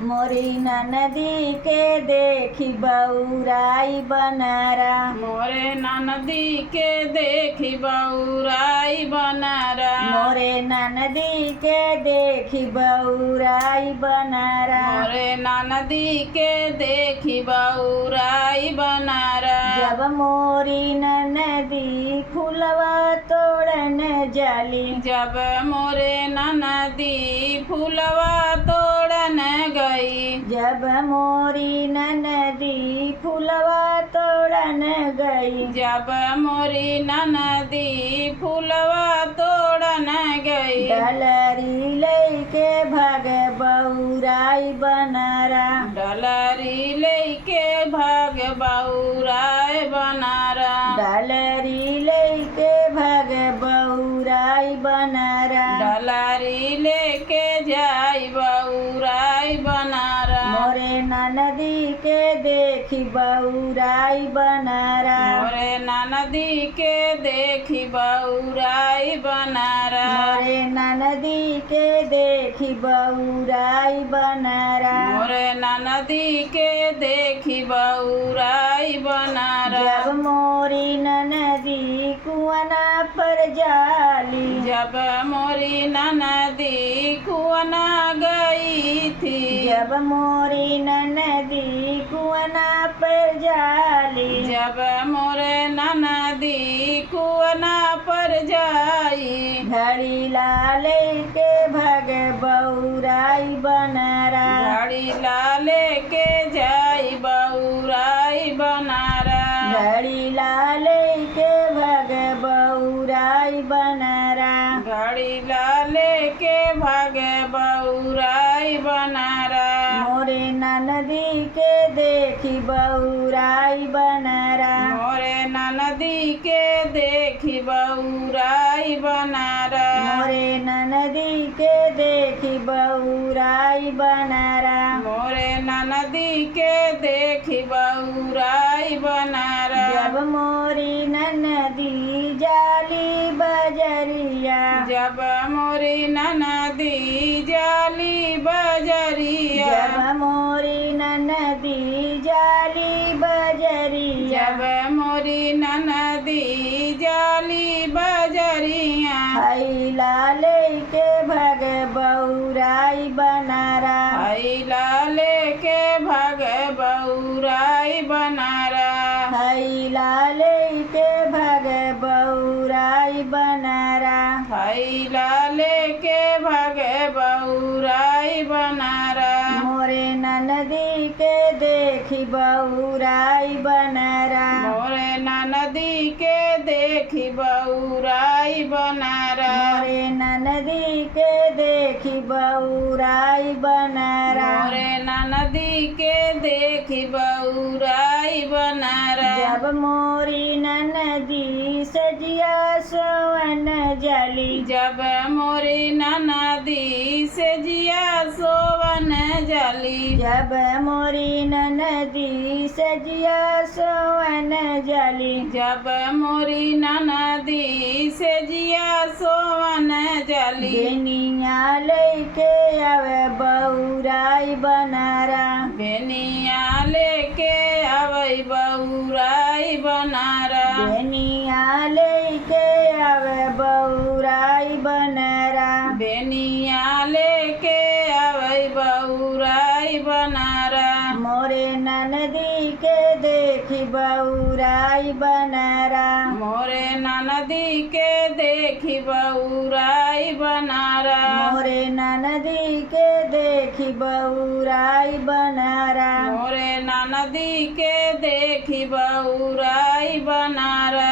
मोरी नदी के देखी बउराई बनारा। मोरे नदी के देखी बउराई बनारा। मोरे नदी के देखी बउराई बनारा। मोरे नदी के देखी बउराई बनारा। जब मोरी नदी फूलवा तोड़न जाली। जब मोरे नदी फूलवा तोड़न गई। जब मोरी नदी फूलवा तोड़न गई। जब मोरी नदी फूलवा तोड़न गई। डलरी लेके भाग बउराई बनारा। डलरी लेके भाग बउराई बनारा। डलरी लेके भाग बउराई बनारा। डलरी लेके जाई बउराई बनारा। मोरे नदी के देखी बउराई बनारा। मोरे नदी के देखी बउराई बनारा। मोरे नदी के देखी बउराई बनारा। मोरे नदी के देखी बउराई बनारा। जब मोरी नदी कुआना पर जाली। जब मोरी नदी कुआना गई थी। जब मोरी नदी कुआना पर जाली। जब मोरे नदी कुआना पर जाई। घड़ी लाले के भग बउराई बनारा। घड़ी लाले के जाई बउराई बनारा। घड़ी लाले के भग बउराई बनारा। घड़ी लाले के भाग बउराई बनारा। मोरे नदी के देखी बउराई बनारा। मोरे नदी के देखी बउराई बनारा। मोरे नदी के देखी बउराई बनारा। मोरे नदी के देखी बउराई बनारा। जब मोरी नदी जाली बजरिया। जब मोरी नदी जाली बजरिया। जब मोरी नदी जाली बजरिया। जब मोरी नदी जाली बजरिया। हई लाले के भग बउराई बनारा। हई लाले के भाग बउराई बनारा। हई लाले के भग बउराई बनारा। हई लाले के भाग बउराई बनारा। मोरे नदी के देखी बउराई बनारा। मोरे नदी के देखी बउराई बनारा। मोरे नदी के देखी बउराई बनारा। मोरे नदी के देखी बउराई बनारा। जब मोरी नदी सजिया सोवन जली। जब मोरी नदी से जिया सोवन जली। जब मोरी नदी सजिया सोवन जली। जब मोरी नदी से जिया सोवन जली। बेनिया लेके आवे बउराई बनारा। बेनिया लेके आवई बउराई बनारा। बेनिया लेके आवे बउराई बनारा। बेनिया लेके आवई बउराई बनारा। मोरे नदी के देखी बउराई बनारा। मोरे नदी के देखी बउराई बनारा। मोरे नदी के देखी बउराई बनारा। मोरे नदी के देखी बउराई बनारा।